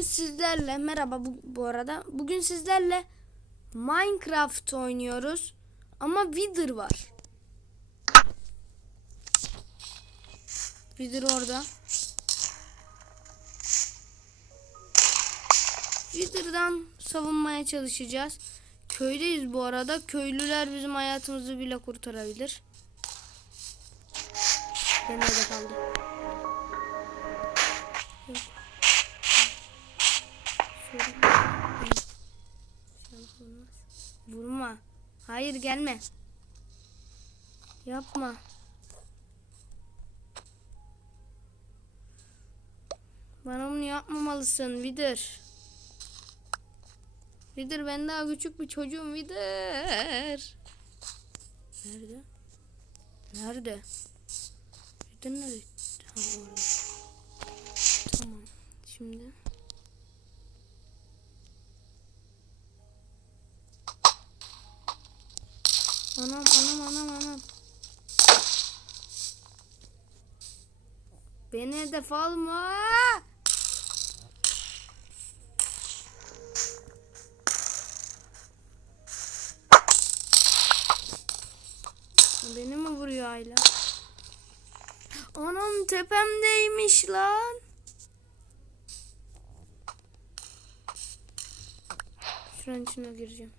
Bugün sizlerle merhaba bu, bu arada. Bugün sizlerle Minecraft oynuyoruz. Ama Wither var. Wither orada. Wither'dan savunmaya çalışacağız. Köydeyiz bu arada. Köylüler bizim hayatımızı bile kurtarabilir. Ben nerede kaldım? Vurma. Hayır gelme. Yapma. Bana bunu yapmamalısın Vidir. Vidir ben daha küçük bir çocuğum Vidir. Nerede? Nerede? Vidir nerede? Ha. Tamam. Şimdi. Anam anam anam anam. Beni hedef alma. Beni mi vuruyor Ayla? Anam tepemdeymiş lan. Şuranın içine gireceğim.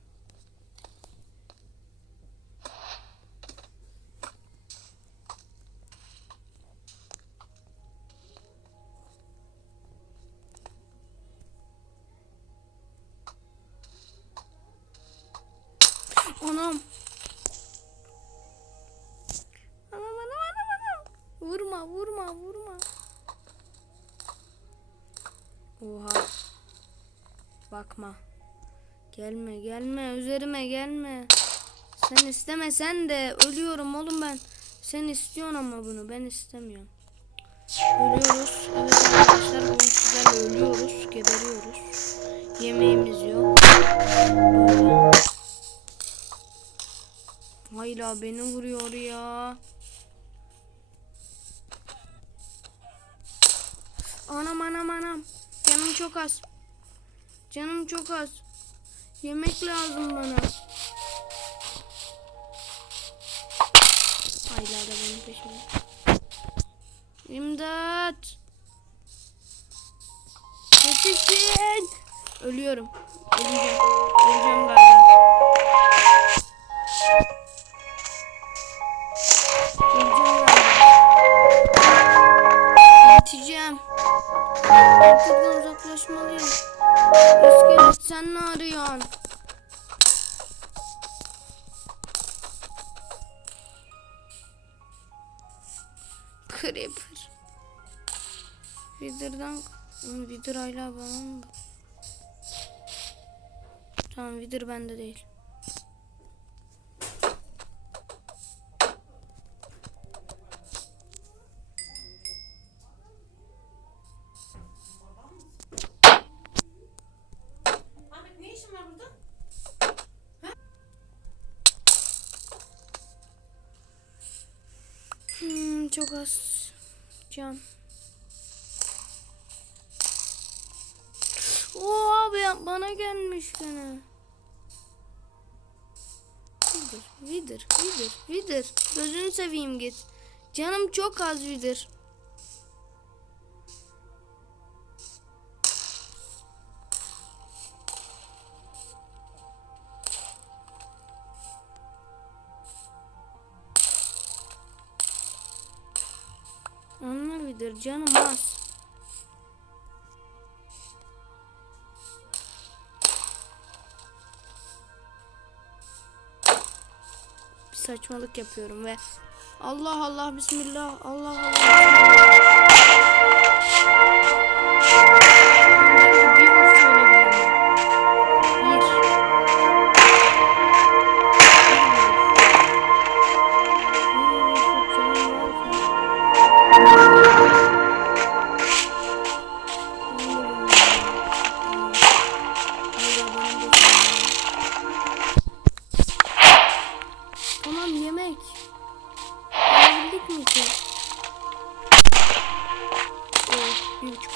Bakma. Gelme gelme üzerime gelme. Sen istemesen de ölüyorum oğlum ben. Sen istiyorsun ama bunu ben istemiyorum. Ölüyoruz. Evet arkadaşlar bugün sizlerle ölüyoruz. Geberiyoruz. Yemeğimiz yok. Hayla beni vuruyor ya. Anam anam anam. Canım çok az. Canım çok az. Yemek lazım bana. Hayla da benim peşimde. İmdat. Yetişin. Ölüyorum. Öleceğim. Öleceğim galiba. Sen ne arıyorsun? Creeper. Wither'dan Wither hala bana mı? Tamam Wither bende değil. Çok az can. Oo abi bana gelmiş gene. Vidir, vidir, vidir, vidir. Gözünü seveyim git. Canım çok az vidir. Vidir, canım az. bir saçmalık yapıyorum ve Allah Allah Bismillah Allah Allah.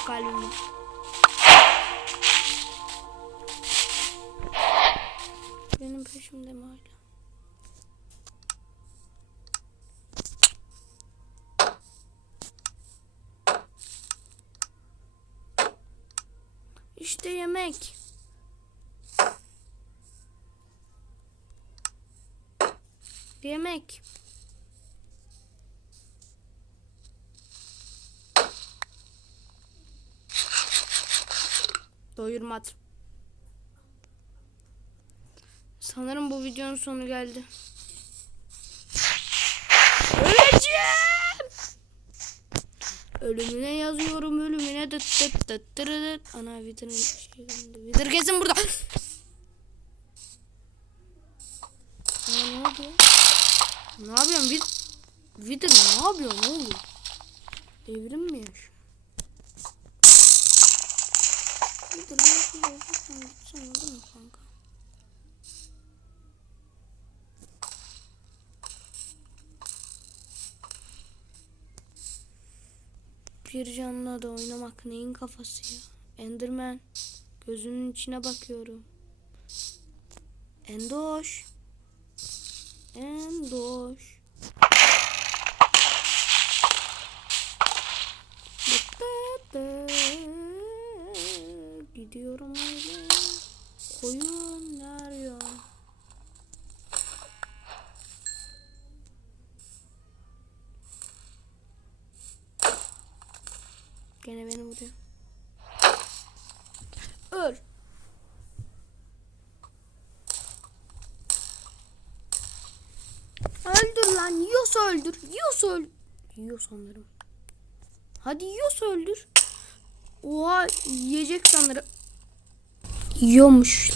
kalbimi. Benim peşimde mi hala? İşte yemek. Yemek. Doyurmadım. Sanırım bu videonun sonu geldi. Öleceğim. Ölümüne yazıyorum ölümüne dıt dıt dıt dırı dıt. Ana Wither'ın şey. Wither kesin burada. Aa, ne yapıyor? Ne yapıyorsun Wither? Wither ne yapıyorsun oluyor? Devrim mi yaşıyor? Bir canla da oynamak neyin kafası ya? Enderman. Gözünün içine bakıyorum. Endoş. Endoş. Dı. Gidiyorum öyle. Koyun ya. Gene beni vuruyor. Öl. Öldür lan. Yiyorsa öldür. Yiyorsa öl. Yiyor sanırım. Hadi yiyorsa öldür. Oha yiyecek sanırım. Yiyormuş.